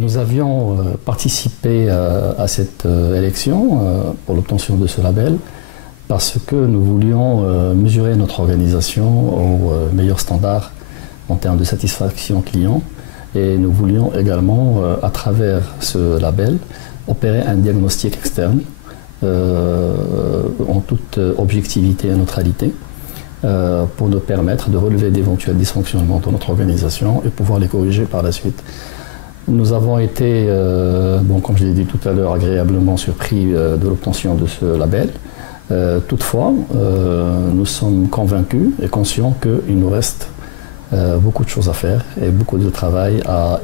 Nous avions participé à cette élection pour l'obtention de ce label parce que nous voulions mesurer notre organisation aux meilleurs standards en termes de satisfaction client et nous voulions également, à travers ce label, opérer un diagnostic externe en toute objectivité et neutralité pour nous permettre de relever d'éventuels dysfonctionnements dans notre organisation et pouvoir les corriger par la suite. Nous avons été, comme je l'ai dit tout à l'heure, agréablement surpris de l'obtention de ce label. Toutefois, nous sommes convaincus et conscients qu'il nous reste beaucoup de choses à faire et beaucoup de travail à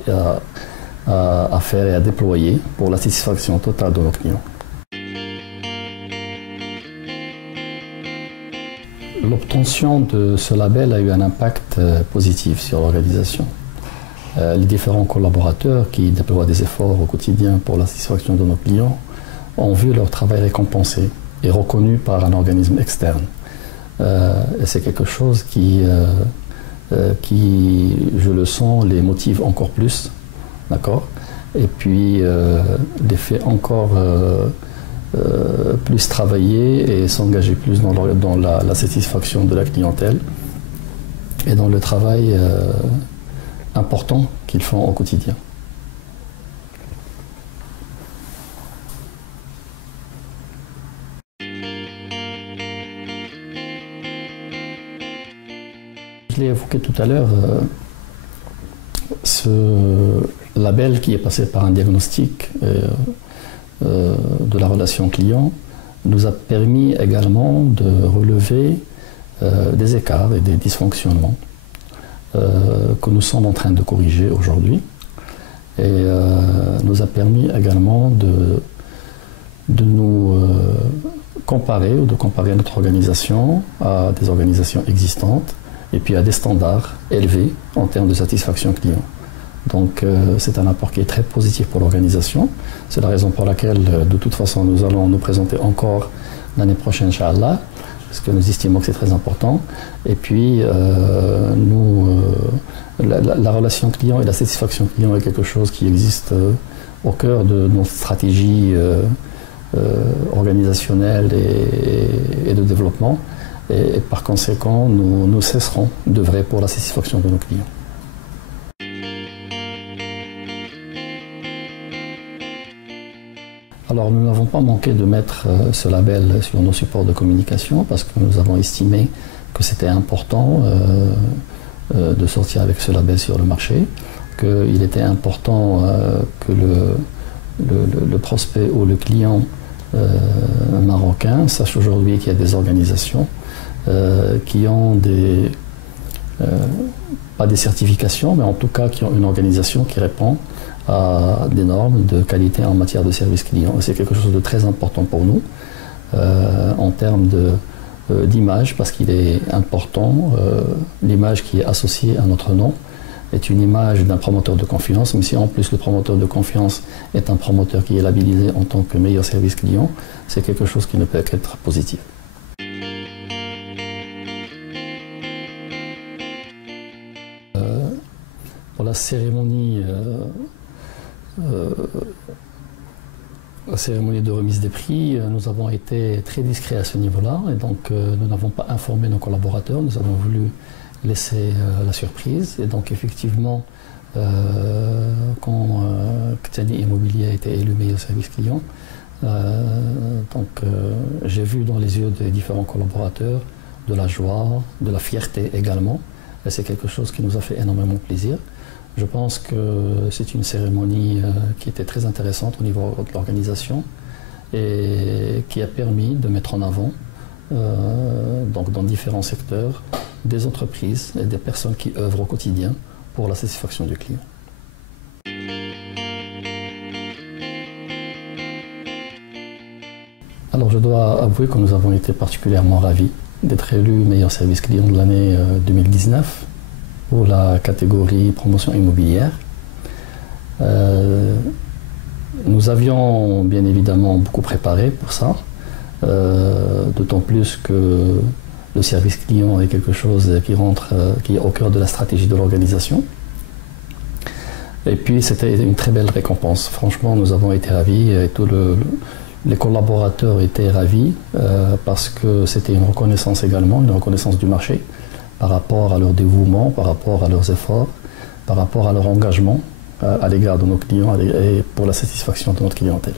faire et à déployer pour la satisfaction totale de nos clients. L'obtention de ce label a eu un impact positif sur l'organisation. Les différents collaborateurs qui déploient des efforts au quotidien pour la satisfaction de nos clients ont vu leur travail récompensé et reconnu par un organisme externe. Et c'est quelque chose qui, je le sens, les motive encore plus, d'accord? Et puis les fait encore plus travailler et s'engager plus dans la satisfaction de la clientèle et dans le travail important qu'ils font au quotidien. Je l'ai évoqué tout à l'heure, ce label qui est passé par un diagnostic de la relation client nous a permis également de relever des écarts et des dysfonctionnements que nous sommes en train de corriger aujourd'hui et nous a permis également de nous comparer ou de comparer notre organisation à des organisations existantes et puis à des standards élevés en termes de satisfaction client. Donc c'est un apport qui est très positif pour l'organisation. C'est la raison pour laquelle de toute façon nous allons nous présenter encore l'année prochaine, Inch'Allah, parce que nous estimons que c'est très important. Et puis, la relation client et la satisfaction client est quelque chose qui existe au cœur de nos stratégies organisationnelles et de développement. Et par conséquent, nous cesserons d'œuvrer pour la satisfaction de nos clients. Alors nous n'avons pas manqué de mettre ce label sur nos supports de communication parce que nous avons estimé que c'était important de sortir avec ce label sur le marché, qu'il était important que le prospect ou le client marocain sache aujourd'hui qu'il y a des organisations qui ont pas des certifications, mais en tout cas qui ont une organisation qui répond à des normes de qualité en matière de service client. C'est quelque chose de très important pour nous en termes d'image, parce qu'il est important, l'image qui est associée à notre nom est une image d'un promoteur de confiance, mais si en plus le promoteur de confiance est un promoteur qui est labellisé en tant que meilleur service client, c'est quelque chose qui ne peut qu'être positif. Pour la cérémonie de remise des prix, nous avons été très discrets à ce niveau-là et donc nous n'avons pas informé nos collaborateurs, nous avons voulu laisser la surprise et donc effectivement quand Ktani Immobilier a été élu meilleur service client, j'ai vu dans les yeux des différents collaborateurs de la joie, de la fierté également et c'est quelque chose qui nous a fait énormément plaisir. Je pense que c'est une cérémonie qui était très intéressante au niveau de l'organisation et qui a permis de mettre en avant donc dans différents secteurs des entreprises et des personnes qui œuvrent au quotidien pour la satisfaction du client. Alors je dois avouer que nous avons été particulièrement ravis d'être élus meilleur service client de l'année 2019 pour la catégorie promotion immobilière. Nous avions bien évidemment beaucoup préparé pour ça, d'autant plus que le service client est quelque chose qui est au cœur de la stratégie de l'organisation. Et puis c'était une très belle récompense. Franchement, nous avons été ravis et les collaborateurs étaient ravis parce que c'était une reconnaissance également, une reconnaissance du marché par rapport à leur dévouement, par rapport à leurs efforts, par rapport à leur engagement à l'égard de nos clients et pour la satisfaction de notre clientèle.